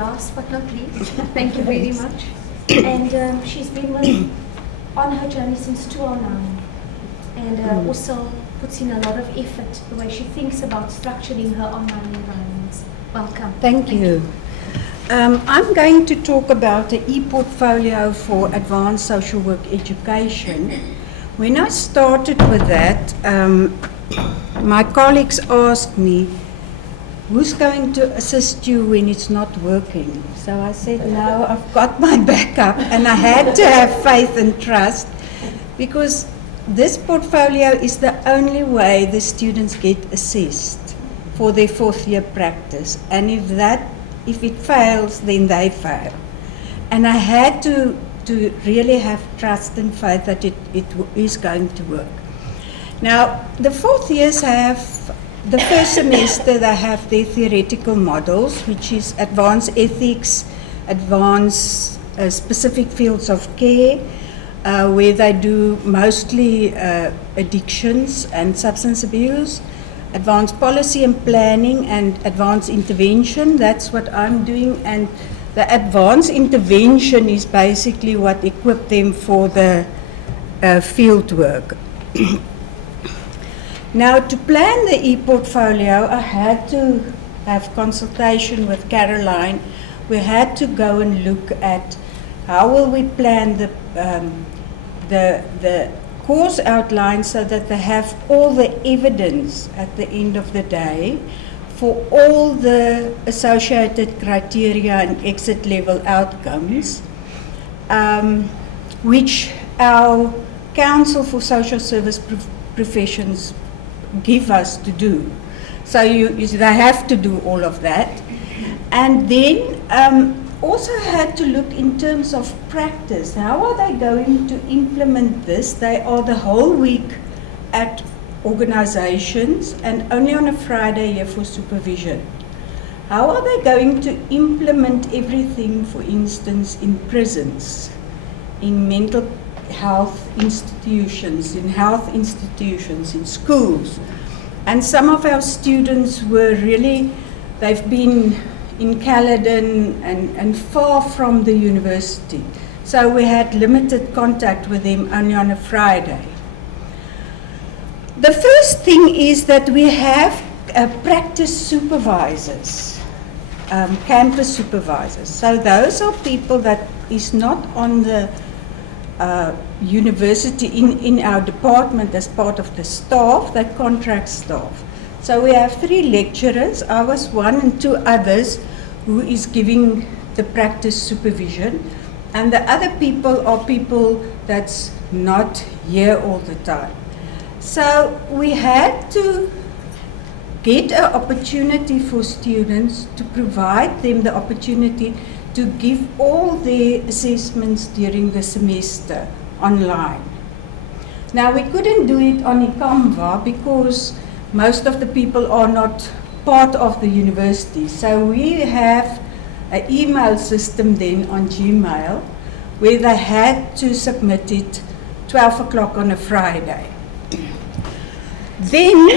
last but not least, thank you very much. And she's been on her journey since 2009, and also puts in a lot of effort the way she thinks about structuring her online environments. Welcome. Thank you. I'm going to talk about the ePortfolio for advanced social work education. When I started with that, my colleagues asked me, who's going to assist you when it's not working? So I said, no, I've got my backup, and I had to have faith and trust, because this portfolio is the only way the students get assessed for their fourth year practice. And if it fails, then they fail. And I had to really have trust and faith that it is going to work. Now, the fourth years have, the first semester they have their theoretical models, which is advanced ethics, advanced specific fields of care, where they do mostly addictions and substance abuse, advanced policy and planning, and advanced intervention. That's what I'm doing, and the advanced intervention is basically what equipped them for the field work. Now, to plan the ePortfolio, I had to have consultation with Caroline. We had to go and look at how will we plan the course outline so that they have all the evidence at the end of the day for all the associated criteria and exit level outcomes, which our Council for Social Service Professions give us to do. So they have to do all of that. And then also had to look in terms of practice. How are they going to implement this? They are the whole week at organizations and only on a Friday here for supervision. How are they going to implement everything, for instance, in prisons, in mental health institutions, in schools? And some of our students were really, they've been in Caledon and far from the university. So we had limited contact with them only on a Friday. The first thing is that we have practice supervisors, campus supervisors. So those are people that is not on the university in our department as part of the staff, that contract staff. So we have 3 lecturers, I was one, and 2 others who is giving the practice supervision. And the other people are people that's not here all the time. So we had to get an opportunity for students to provide them the opportunity to give all their assessments during the semester online. Now, we couldn't do it on eCamva because most of the people are not part of the university. So we have an email system then on Gmail where they had to submit it 12 o'clock on a Friday. Then,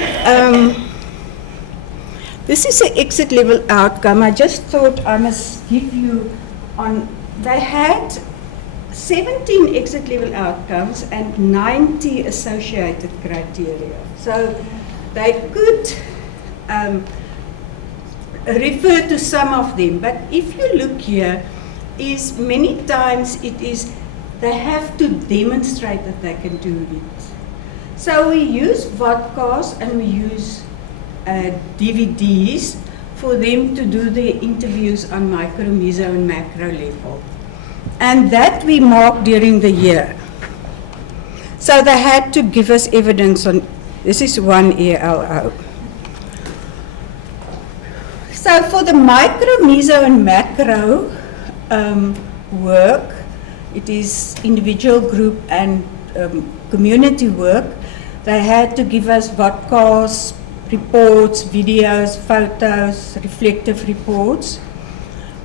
this is an exit level outcome. I just thought I must give you on, they had 17 exit level outcomes and 90 associated criteria. So they could refer to some of them, but if you look here, is many times it is, they have to demonstrate that they can do it. So we use vodcasts and we use DVDs for them to do their interviews on micro, meso and macro level. And that we mark during the year. So they had to give us evidence on, this is one ELO. So for the micro, meso and macro work, it is individual, group and community work. They had to give us vodcasts, reports, videos, photos, reflective reports.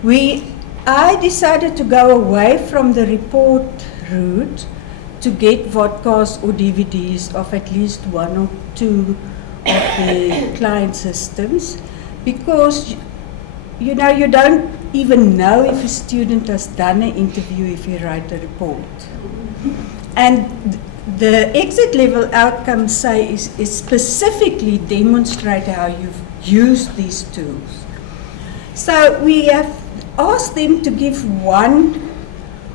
I decided to go away from the report route to get vodcasts or DVDs of at least 1 or 2 of the client systems, because you know, you don't even know if a student has done an interview if you write a report. And the exit level outcomes say is specifically demonstrate how you've used these tools. So we have asked them to give one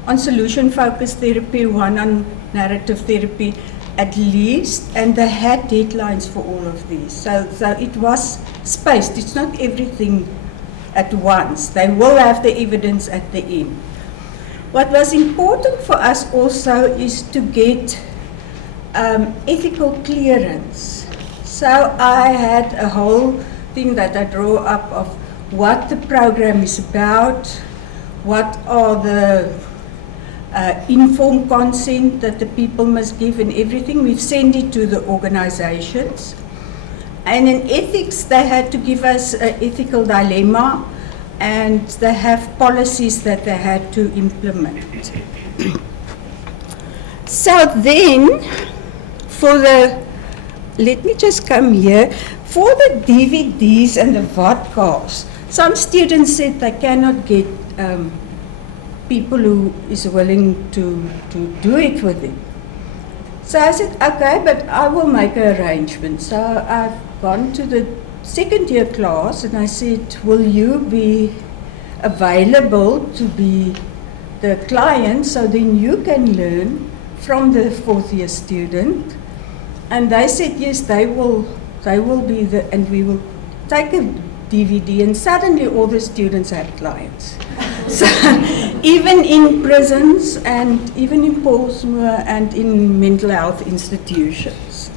on solution-focused therapy, one on narrative therapy at least, and they had deadlines for all of these. So it was spaced. It's not everything at once. They will have the evidence at the end. What was important for us also is to get ethical clearance. So I had a whole thing that I drew up of what the program is about, what are the informed consent that the people must give and everything. We've sent it to the organizations. And in ethics, they had to give us an ethical dilemma, and they have policies that they had to implement. So then, let me just come here. For the DVDs and the vodkas, some students said they cannot get people who is willing to do it with them. So I said, okay, but I will make an arrangement. So I've gone to the second year class and I said, will you be available to be the client so then you can learn from the fourth year student? And they said, yes, they will be and we will take a DVD, and suddenly all the students had clients. So even in prisons and even in Portsmouth and in mental health institutions.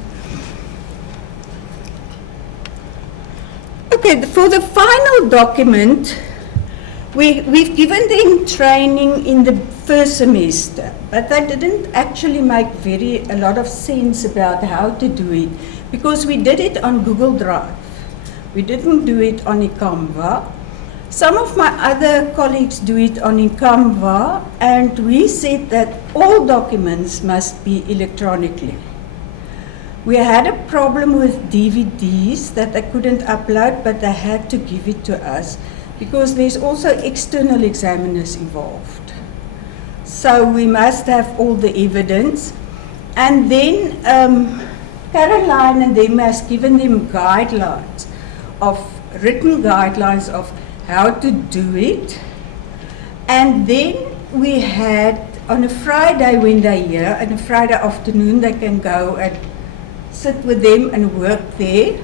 Okay, for the final document, we've given them training in the first semester, but they didn't actually make a lot of sense about how to do it, because we did it on Google Drive. We didn't do it on eCanva. Some of my other colleagues do it on eCanva, and we said that all documents must be electronically. We had a problem with DVDs that they couldn't upload, but they had to give it to us because there's also external examiners involved. So we must have all the evidence. And then Caroline and them has given them guidelines, written guidelines of how to do it. And then we had, on a Friday when they're here, and a Friday afternoon they can go and sit with them and work there.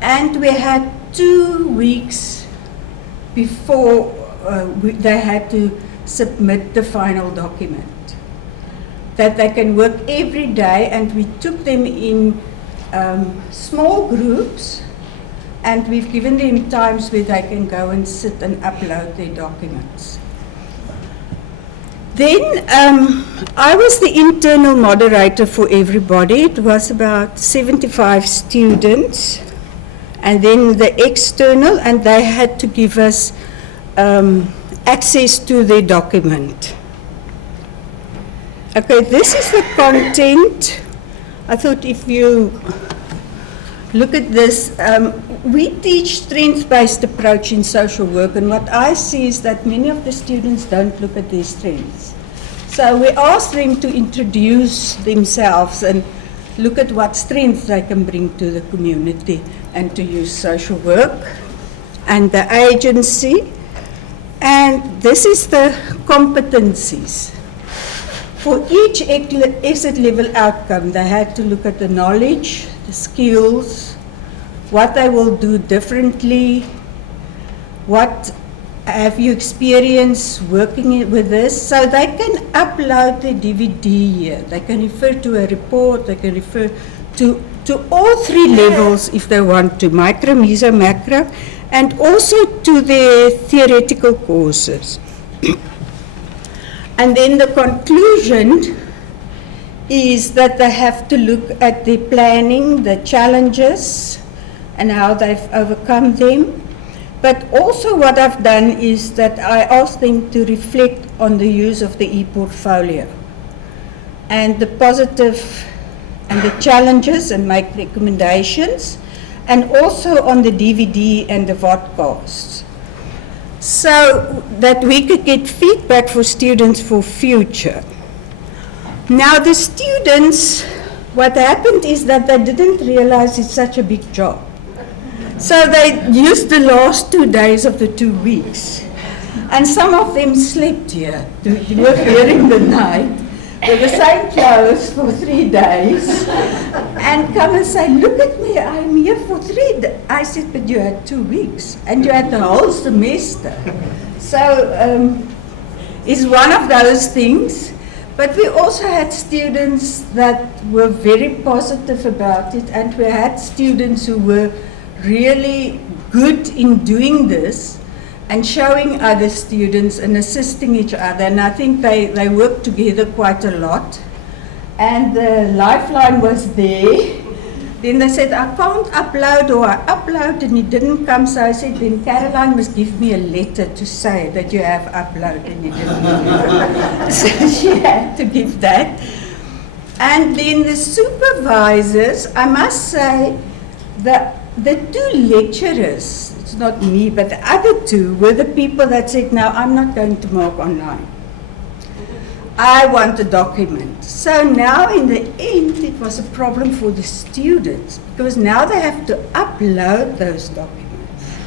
And we had 2 weeks before they had to submit the final document, that they can work every day, and we took them in small groups, and we've given them times where they can go and sit and upload their documents. Then I was the internal moderator for everybody. It was about 75 students, and then the external, and they had to give us access to their document. Okay, this is the content. I thought if you look at this, we teach strengths-based approach in social work, and what I see is that many of the students don't look at their strengths. So we ask them to introduce themselves and look at what strengths they can bring to the community and to use social work and the agency. And this is the competencies. For each exit level outcome, they had to look at the knowledge, the skills, what they will do differently, what have you experienced working with this, so they can upload the DVD here. They can refer to a report, they can refer to all 3 levels if they want to, micro, meso, macro, and also to their theoretical courses. And then the conclusion is that they have to look at the planning, the challenges, and how they've overcome them. But also what I've done is that I asked them to reflect on the use of the ePortfolio and the positive and the challenges and make recommendations, and also on the DVD and the vodcasts. so that we could get feedback for students for future. Now the students, what happened is that they didn't realize it's such a big job. So they used the last 2 days of the 2 weeks. And some of them slept here, to work here in the night, with the same clothes for 3 days, and come and say, look at me, I'm here for 3 days. I said, but you had 2 weeks, and you had the whole semester. So it's one of those things. But we also had students that were very positive about it, and we had students who were really good in doing this and showing other students and assisting each other. And I think they worked together quite a lot. And the lifeline was there. Then they said, I can't upload, or I uploaded and it didn't come. So I said, then Caroline must give me a letter to say that you have uploaded and you didn't give it. So she had to give that. And then the supervisors, I must say, the 2 lecturers, it's not me, but the other 2 were the people that said, no, I'm not going to mark online. I want a document. So now in the end, it was a problem for the students, because now they have to upload those documents.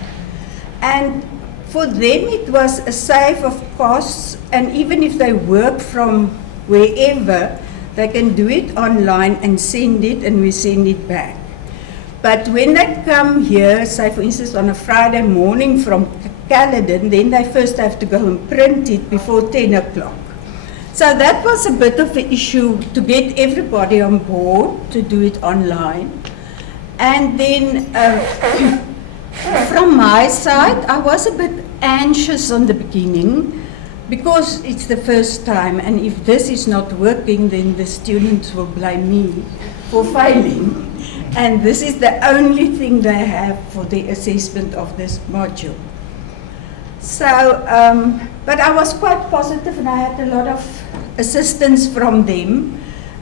And for them, it was a save of costs, and even if they work from wherever, they can do it online and send it, and we send it back. But when they come here, say for instance on a Friday morning from Caledon, then they first have to go and print it before 10 o'clock. So that was a bit of an issue to get everybody on board to do it online. And then from my side, I was a bit anxious on the beginning because it's the first time, and if this is not working, then the students will blame me for failing. And this is the only thing they have for the assessment of this module. So, but I was quite positive, and I had a lot of assistance from them.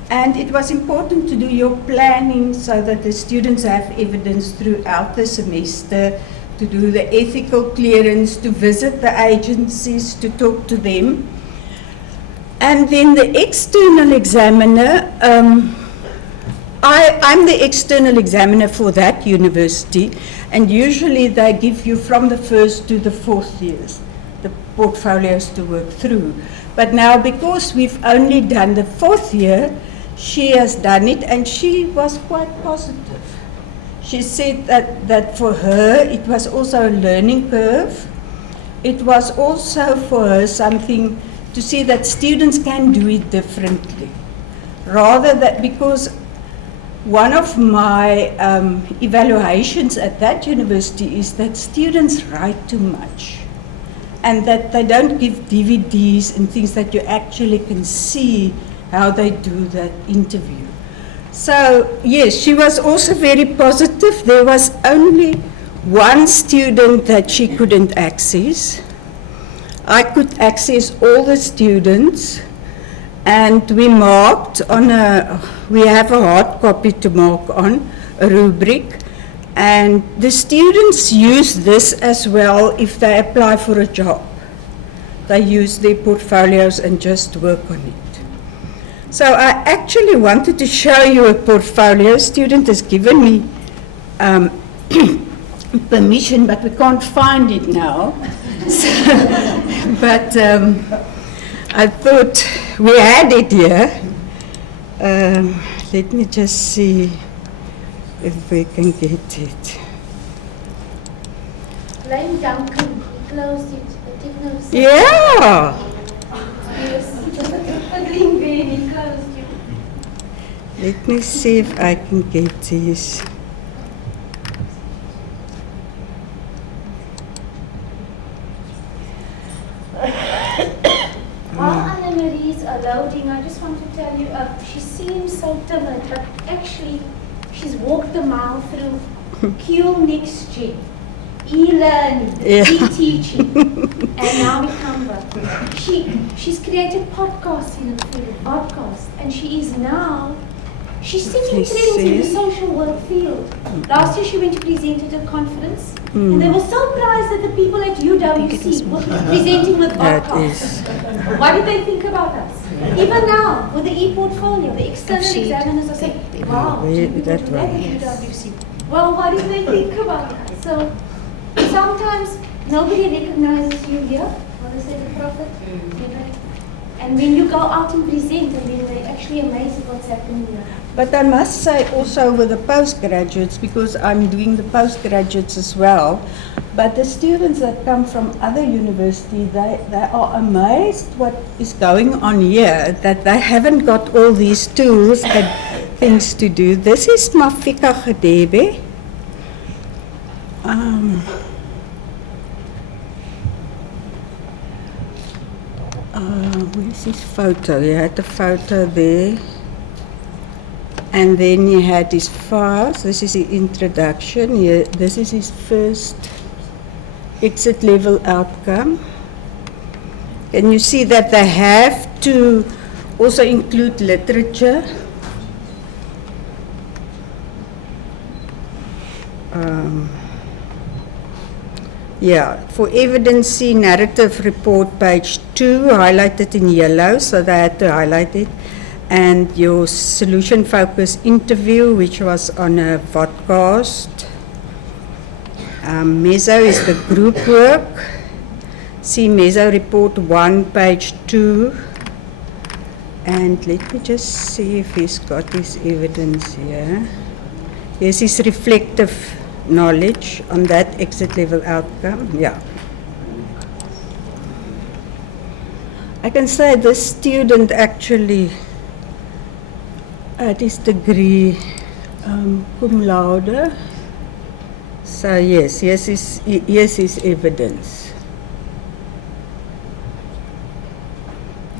And it was important to do your planning so that the students have evidence throughout the semester, to do the ethical clearance, to visit the agencies, to talk to them. And then the external examiner, I'm the external examiner for that university, and usually they give you from the 1st to the 4th years the portfolios to work through. But now, because we've only done the 4th year, she has done it, and she was quite positive. She said that for her it was also a learning curve. It was also for her something to see that students can do it differently, rather that because one of my evaluations at that university is that students write too much, and that they don't give DVDs and things that you actually can see how they do that interview. So yes, she was also very positive. There was only one student that she couldn't access. I could access all the students. And we marked on we have a hard copy to mark on, a rubric, and the students use this as well if they apply for a job. They use their portfolios and just work on it. So I actually wanted to show you a portfolio. Student has given me permission, but we can't find it now. But I thought we had it here. Let me just see if we can get it. Lane Duncan, he closed it. The techno Yeah. Yes. Green Bay, he closed it. Let me see if I can get this. While Anna-Marie's loading, I just want to tell you, she seems so timid, but actually she's walked a mile through Q next year, e-learning, e-teaching, and now Canva. She's created podcasts in the field, podcasts, and she is now She's seeking She trends in the says- social work field. Last year she went to present at a conference, and they were so surprised that the people at UWC were presenting with That podcasts. What did they think about us? Even now, with the ePortfolio, the external examiners are saying, wow, Yeah, do people that do that one. at UWC? Well, what did they think about us? So sometimes nobody recognizes you here. What is it, the prophet? You know? And when you go out and present, and then they're actually amazed at what's happening here. But I must say also with the postgraduates, because I'm doing the postgraduates as well, but the students that come from other universities, they are amazed what is going on here, that they haven't got all these tools and things to do. This is Mafika Gedebe. Where's his photo? He had a photo there. And then he had his files. This is the introduction. Here, this is his first exit level outcome. And you see that they have to also include literature. For evidence, see narrative report page 2, highlighted in yellow, so they had to highlight it. And your solution focus interview, which was on a podcast. Meso is the group work. See Meso report 1, page 2. And let me just see if he's got his evidence here. Here's his reflective knowledge on that exit level outcome. Yeah. I can say this student actually at his degree cum laude. So yes, here's his evidence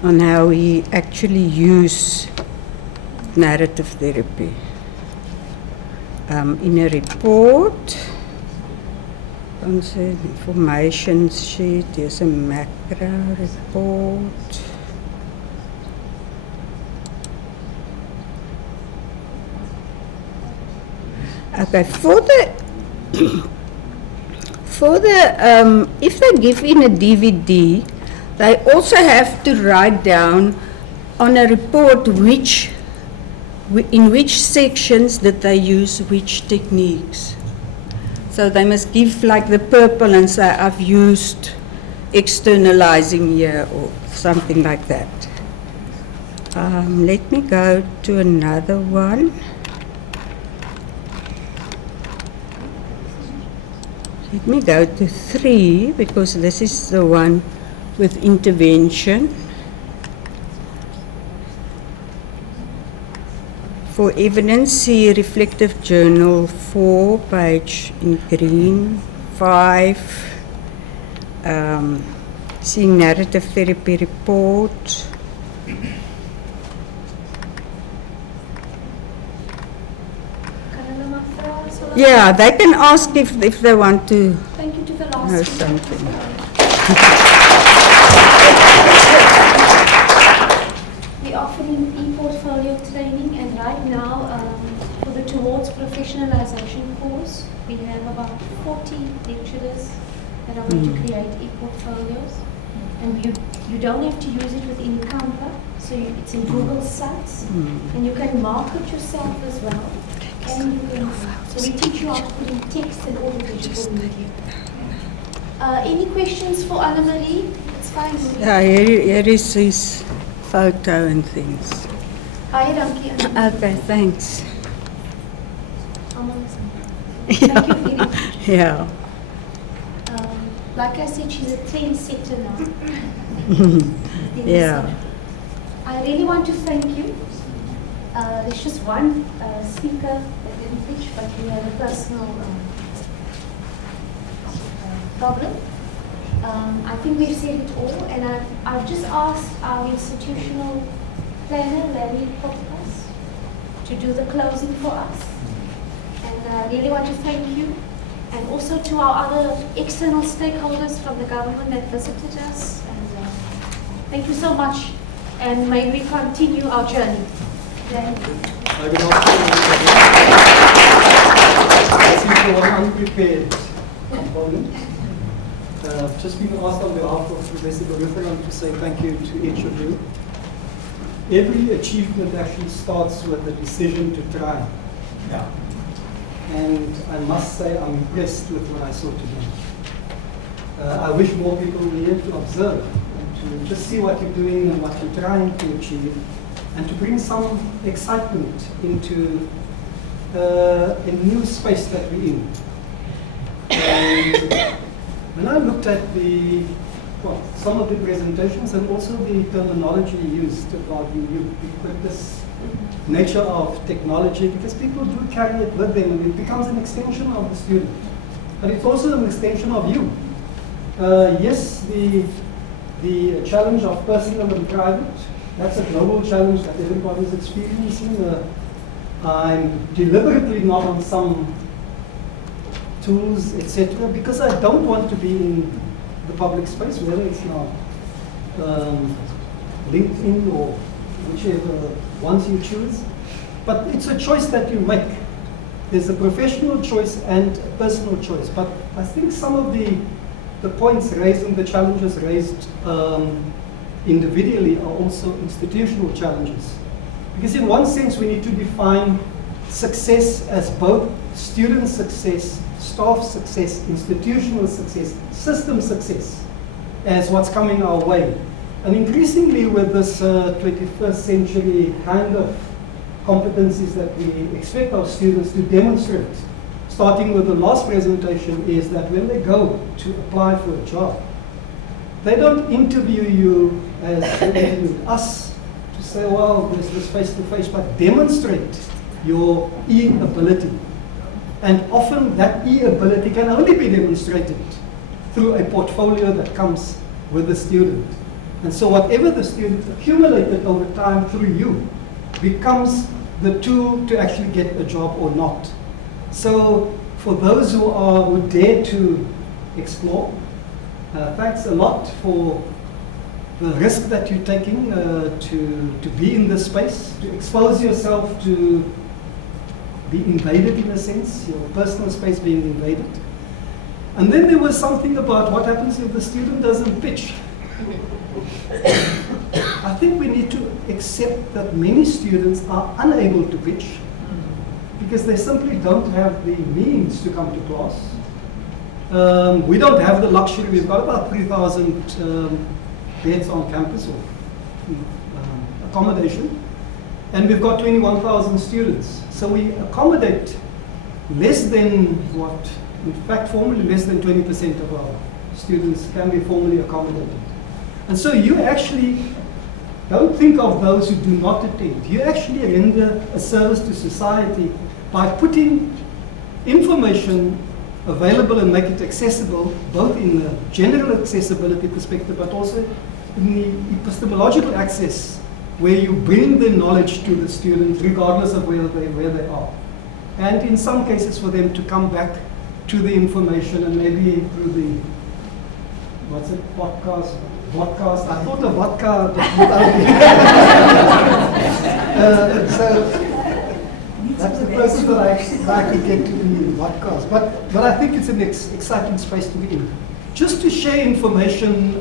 on how he actually used narrative therapy. In a report, information sheet, there's a macro report. Okay, if they give in a DVD, they also have to write down on a report in which sections did they use which techniques. So they must give like the purple and say, I've used externalizing here or something like that. Let me go to another one. Let me go to 3 because this is the one with intervention. For evidence, see reflective journal 4, page in green, 5. See narrative therapy report. Yeah, they can ask if they want to Thank you to the last know speaker. something. We're offering ePortfolio training, and right now, for the Towards Professionalization course, we have about 40 lecturers that are going to create ePortfolios. And you don't have to use it within Canva, so it's in Google Sites, and you can market yourself as well. And you can, so we teach you how to put in text and all the digital media. Any questions for Anna Marie? It's fine. Yeah, here is his photo and things. Hi, dankie. Anna. Okay, thanks. Thank you very much. Yeah. Like I said, she's a trendsetter now. Yeah. I really want to thank you. There's just one speaker that didn't pitch, but we had a personal problem. I think we've said it all, and I've just asked our institutional planner, Larry Pottas, to do the closing for us. And I really want to thank you, and also to our other external stakeholders from the government that visited us. And thank you so much, and may we continue our journey. Thank you. Good afternoon. This is for one unprepared component. Just been asked on behalf of Professor Barutharan to say thank you to each of you. Every achievement actually starts with a decision to try. Yeah. And I must say I'm impressed with what I saw today. I wish more people were here to observe and to just see what you're doing and what you're trying to achieve, and to bring some excitement into a new space that we're in. And when I looked at some of the presentations and also the terminology used about you put this nature of technology, because people do carry it with them and it becomes an extension of the student. But it's also an extension of you. Yes, the challenge of personal and private, that's a global challenge that everybody is experiencing. I'm deliberately not on some tools, etc., because I don't want to be in the public space, whether it's now LinkedIn or whichever ones you choose. But it's a choice that you make. There's a professional choice and a personal choice. But I think some of the points raised and the challenges raised individually are also institutional challenges. Because in one sense, we need to define success as both student success, staff success, institutional success, system success, as what's coming our way. And increasingly with this 21st century kind of competencies that we expect our students to demonstrate, starting with the last presentation, is that when they go to apply for a job, they don't interview you as they interviewed us to say, well, there's this face-to-face, but demonstrate your e-ability. And often that e-ability can only be demonstrated through a portfolio that comes with the student. And so whatever the student accumulated over time through you becomes the tool to actually get a job or not. So for those who dare to explore, thanks a lot for the risk that you're taking to be in this space, to expose yourself to be invaded in a sense, your personal space being invaded. And then there was something about what happens if the student doesn't pitch. I think we need to accept that many students are unable to pitch because they simply don't have the means to come to class. We don't have the luxury. We've got about 3,000 beds on campus or accommodation, and we've got 21,000 students. So we accommodate less than what, in fact, formally less than 20% of our students can be formally accommodated. And so you actually don't think of those who do not attend. You actually render a service to society by putting information available and make it accessible, both in the general accessibility perspective, but also in the epistemological access, where you bring the knowledge to the student regardless of where they are. And in some cases for them to come back to the information and maybe through the, podcast. I thought of vodka, but so that's the person that I like to get to the podcast. But I think it's an exciting space to be in. Just to share information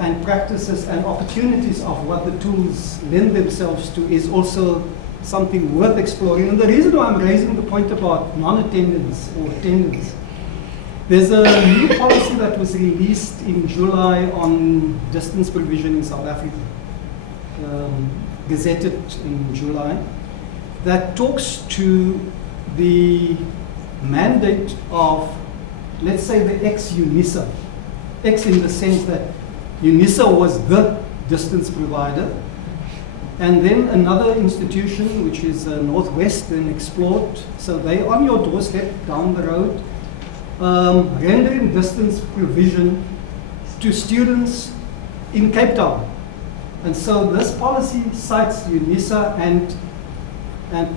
and practices and opportunities of what the tools lend themselves to is also something worth exploring. And the reason why I'm raising the point about non-attendance or attendance, there's a new policy that was released in July on distance provision in South Africa, gazetted in July, that talks to the mandate of, let's say, the ex-UNISA. Ex in the sense that UNISA was the distance provider, and then another institution, which is Northwest, then explored. So they on your doorstep down the road, rendering distance provision to students in Cape Town. And so this policy cites UNISA and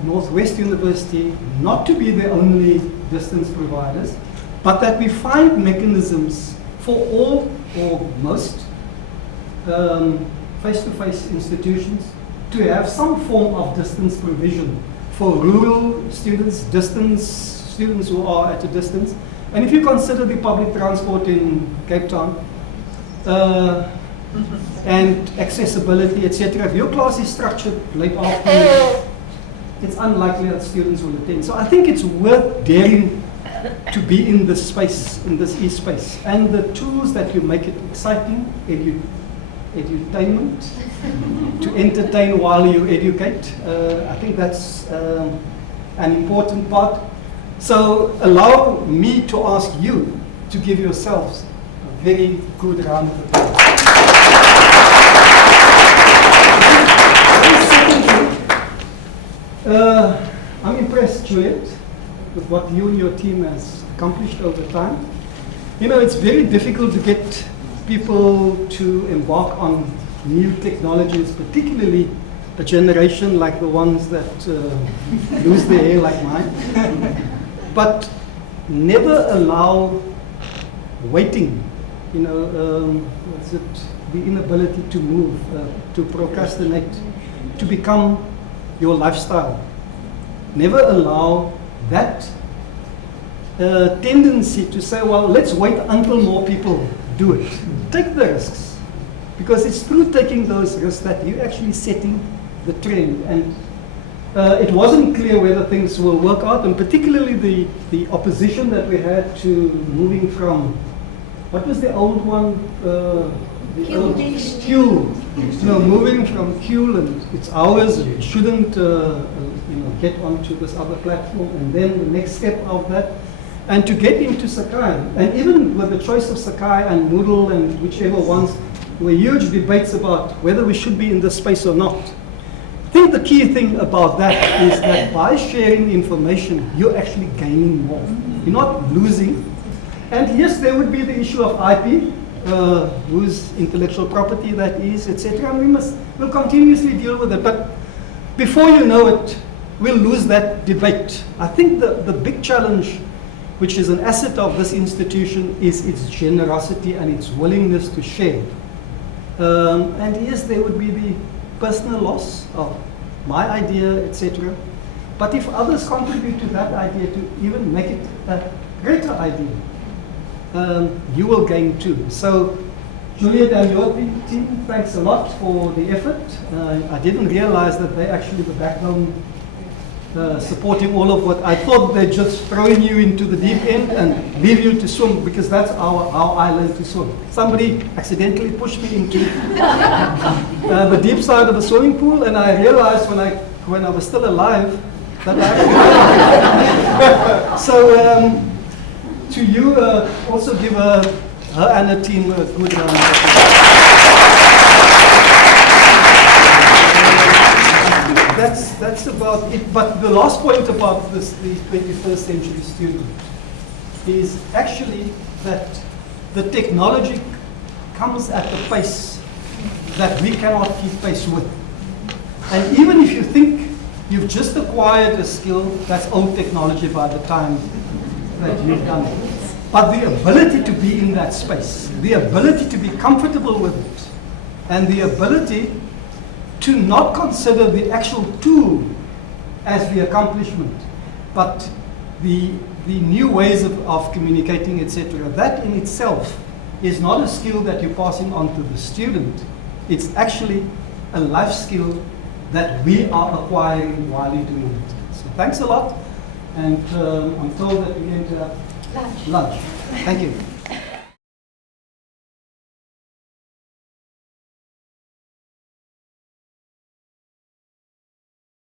Northwest University not to be the only distance providers, but that we find mechanisms for all or most face-to-face institutions to have some form of distance provision for rural students, distance students who are at a distance. And if you consider the public transport in Cape Town, and accessibility, etc. If your class is structured late afternoon, it's unlikely that students will attend. So I think it's worth daring to be in this space, in this e-space. And the tools that you make it exciting, edutainment, to entertain while you educate, I think that's an important part. So allow me to ask you to give yourselves a very good round of applause. I'm impressed, Juliet, with what you and your team has accomplished over time. You know, it's very difficult to get people to embark on new technologies, particularly a generation like the ones that lose their hair like mine. But never allow waiting, you know, what's it, the inability to move, to procrastinate, to become your lifestyle. Never allow that tendency to say, well, let's wait until more people do it. Take the risks, because it's through taking those risks that you're actually setting the trend. And it wasn't clear whether things will work out, and particularly the opposition that we had to moving from, what was the old one? Fuel. You know, moving from fuel and it's ours, and it shouldn't you know, get onto this other platform, and then the next step of that, and to get into Sakai. And even with the choice of Sakai and Moodle and whichever ones, there were huge debates about whether we should be in this space or not. I think the key thing about that is that by sharing information, you're actually gaining more. You're not losing. And yes, there would be the issue of IP, whose intellectual property that is, etc. And we'll continuously deal with it. But before you know it, we'll lose that debate. I think the big challenge, which is an asset of this institution, is its generosity and its willingness to share. And yes, there would be the personal loss of my idea, etc. But if others contribute to that idea to even make it a greater idea, you will gain too. So, Juliet and your team, thanks a lot for the effort. I didn't realize that they actually the backbone supporting all of what I thought they're just throwing you into the deep end and leave you to swim, because that's how I learned to swim. Somebody accidentally pushed me into the deep side of the swimming pool, and I realized when I was still alive that I actually so to you, also give her and her team a good round of applause. That's about it. But the last point about the 21st century student is actually that the technology comes at a pace that we cannot keep pace with. And even if you think you've just acquired a skill, that's old technology by the time that you've done it. But the ability to be in that space, the ability to be comfortable with it, and the ability to not consider the actual tool as the accomplishment, but the new ways of communicating, etc. That in itself is not a skill that you're passing on to the student. It's actually a life skill that we are acquiring while you're doing it. So thanks a lot, and I'm told that we're going to have lunch. Thank you.